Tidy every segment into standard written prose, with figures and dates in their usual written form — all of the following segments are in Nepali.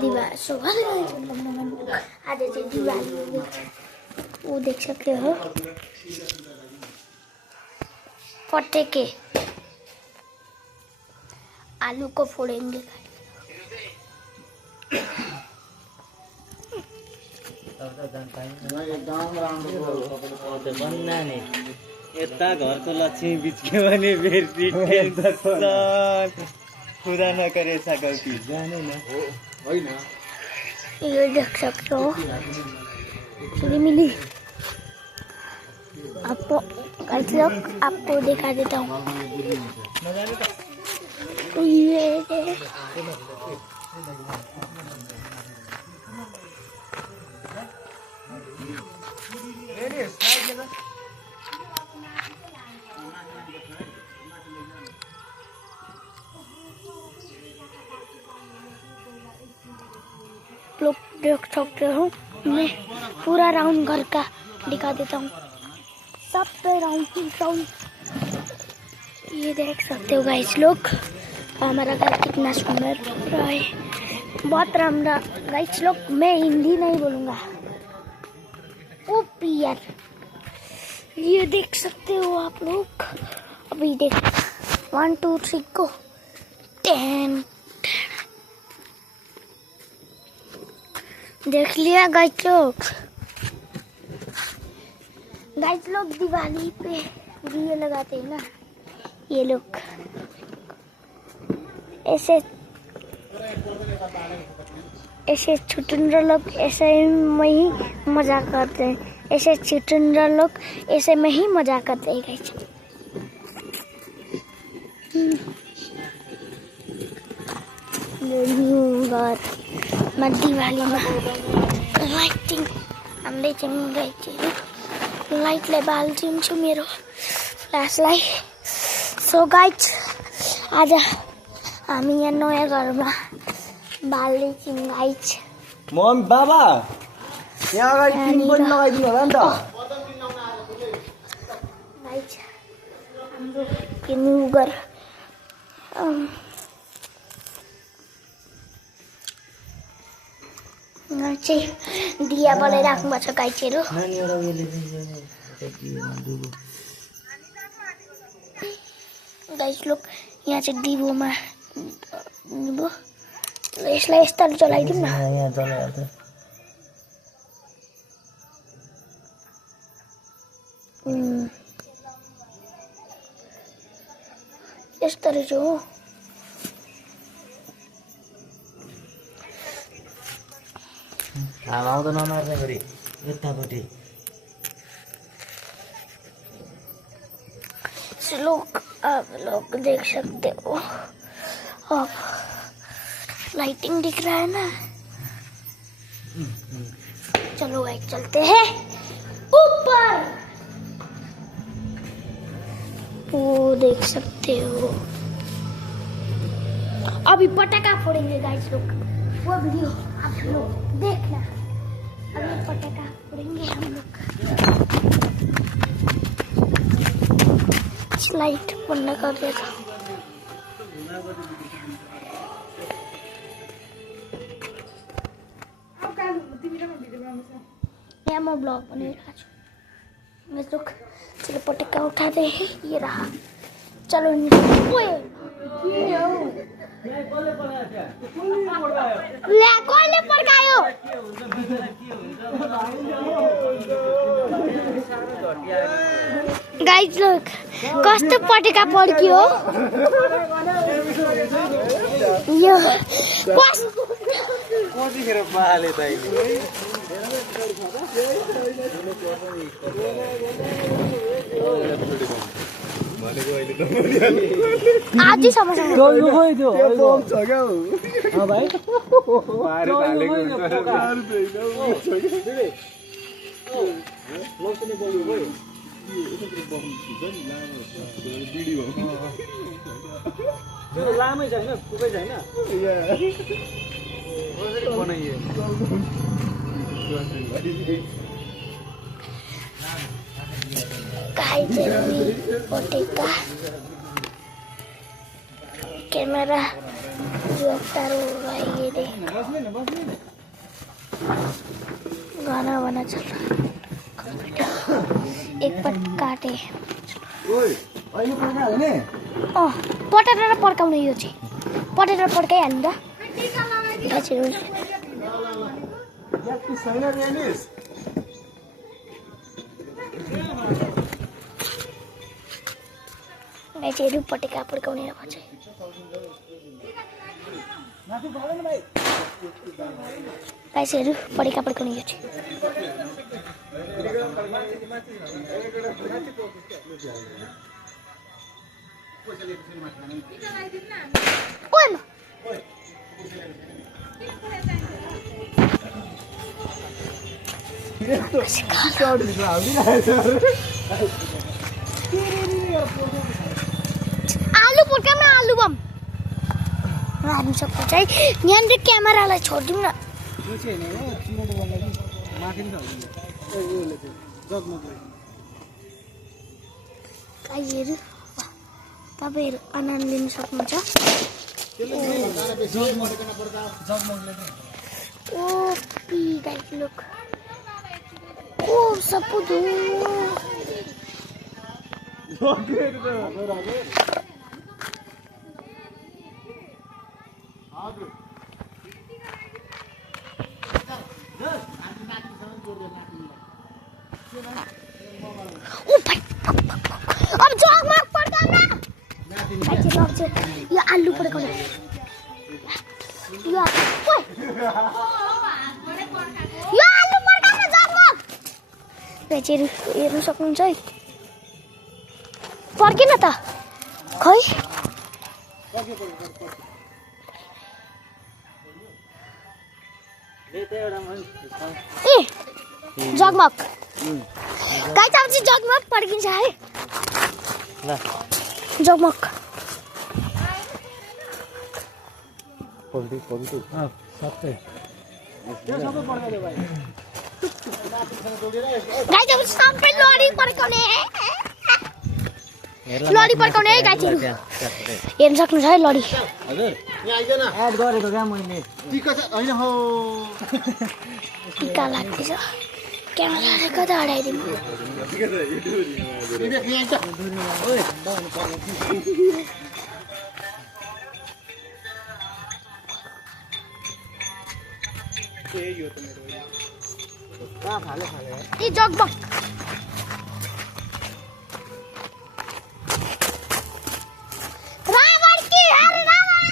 दीवार आज दिवाली वो देख सकते हो पटाखे आलू को फोड़ेंगे। यता घरको लक्ष्मी बिचक्यो भने फेरि खुदा नगरे गल्ती जाने न होइन। ये देख सकते हो मिली आपको आपको दिखा देता हूँ। ये लोग देख सकते हो मैं पूरा राउंड घर का दिखा देता हूँ सब पे राउंड। ये देख सकते हो गाइस लोग हमारा घर कितना सुंदर पूरा है बहुत रामरा गाइस लोग। मैं हिंदी नहीं बोलूँगा ओ पियर। ये देख सकते हो आप लोग अभी देख 1 2 3 को 10 देख लिया गाइस लोग दिवाली पे दिए लगाते हैं ना ये लोग ऐसे छुटुंडर लोग ऐसे में ही मजा करते हैं। ऐसे छुटुंडर लोग ऐसे में ही मजा करते हैं गाइस। मैं दिवाली में लाइटिंग हमले चाहिँ गाइस लाइट ले बाल्दिन्छु मेरो फ्ल्यास लाइट। सो गाइस आज हामी यहाँ नयाँ घरमा बाल्दैछौँ गाइस। मम बाबा यहाँ अगाडि पिन पनि लगाइदिनु होला नि त गाइस। हाम्रो किन्नु घर चाहिँ दिया बलाइराख्नु भएको छ गाइसहरू। गाइस लोग यहाँ चाहिँ दिवोमा दिवो यसलाई यस्तो जलाइदिउँ न। यहाँ जलाइहाल्छ यस्तो रहेछ हो। आउँदैन नर्ने गरी यतापट्टि लोग देख सकते हो अब लाइटिंग दिख रहा है ना। चलो गाइस चलते हैं ऊपर। वो देख सकते हो अभी पटाखा फोड़ेंगे गाइस लोग। वो वीडियो आप लोग देखना अभी पटाखा फोड़ेंगे हम लोग। लाइट बंद कर देगा। यहाँ मैं ब्लॉग बना रहा हूँ। मैं लोग चलो पटाखा उठाते हैं। ये रहा चलो कौन पड़कायो गाइस लोग कस्तो पटेका पड्क्यो यो कतिखेर पाले त आज ही समझ में डल्लो खोइ त्यो बम छ क्या हो भाइ मारे हालेको यार देख्न लक्ष्मी बल्यो भयो यो बम छ नि लामो बिडी भयो त्यो लामै छैन कुबै छैन कसरी बनाइए पटेका कैमरा जो बहुत टाढो भाइ ये देख गाना बना चल रहा एक पट काटे पटेर पड्काउने यो चाहिँ पटेर पड्काइहाल्नु त गाइसहरू पटेका पड्काउने भन्छ गाइसहरू पटेका पड्काउने यो चाहिँ आलु पड्कामा आलु बम हाल्नु सक्छ चाहिँ यहाँनिर क्यामेरालाई छोडिदिउँ न गाईहरू तपाईँहरू आनन्द लिन सक्नुहुन्छ ओ पी गाई लोक ओ सपुत अब जगमा पड्काउन यो आलु पड्काउन यो आलु पड्काउन जगमा गाइजहरू हेर्नु सक्नुहुन्छ है पड्केन त खै ए जगमग गाइस अब चाहिँ जगमग पड्किन्छ है ल जगमग सबै गाइस अब सबै लडी पड्काउने लडी पड्काउने है गाइसहरू हेर्न सक्नुहुन्छ है लडी हजुर यहाँ आइदैन एड गरेको क्या मैले टिका छ हैन हो टिका लाग्दैछ क्यामेराले कता हटाइदिनु ए जगमग रावण की हर रावण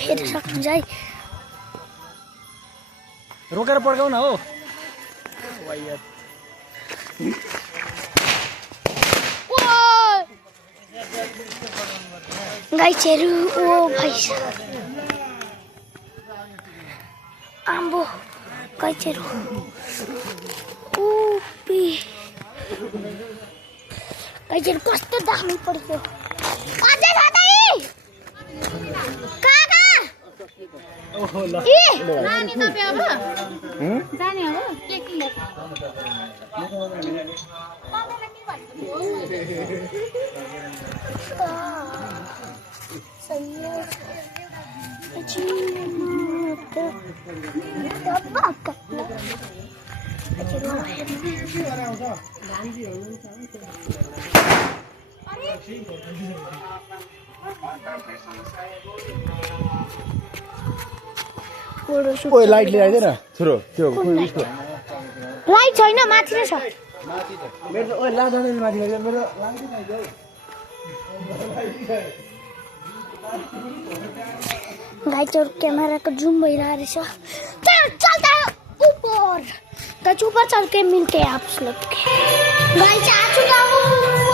हेर्न सक्नुहुन्छ है रोकेर पड्काउन हो गाइसहरू ओ भाइ आम्बो गाइसहरू ओपी गाइसहरू कस्तो दामी पड्क्यो अझै छ त ओहो ल जाने तपाईँ अब जाने अब के किन्ने ओइ लाइट लिएर आइदैन छोरो त्यो उसको लाइट छैन माथि नै छ मेरो ओइ ला जाने माथि मेरो गाइस और कैमरा का जूम भइरहेको रहेछ चल चलता है ऊपर गाइस ऊपर चल के मिलते हैं आप लोग गाइस आ चुका हूँ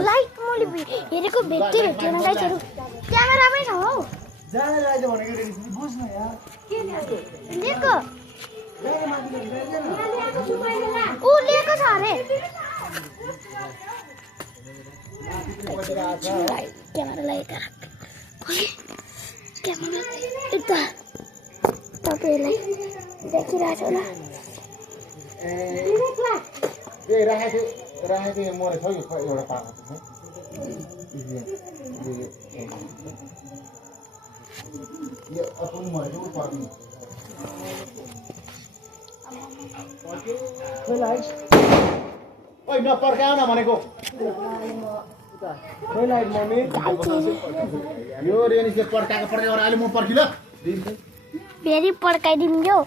लाइट मैले हेरेको भेटेन गाइसहरू क्यामेरामै न हौ लिएको ऊ लिएको छ अरे क्यामेरालाई यता राख क्यामेरा यता तपाईँहरूलाई देखिरहेछ होला राखेको मरे छ एउटा पाएको यो अपन मरेको पर्ने ओइ नपर्काउ न भनेको यो रेनिसले पड्काएको अहिले म पर्खिल फेरि पड्काइदिन्थ्यो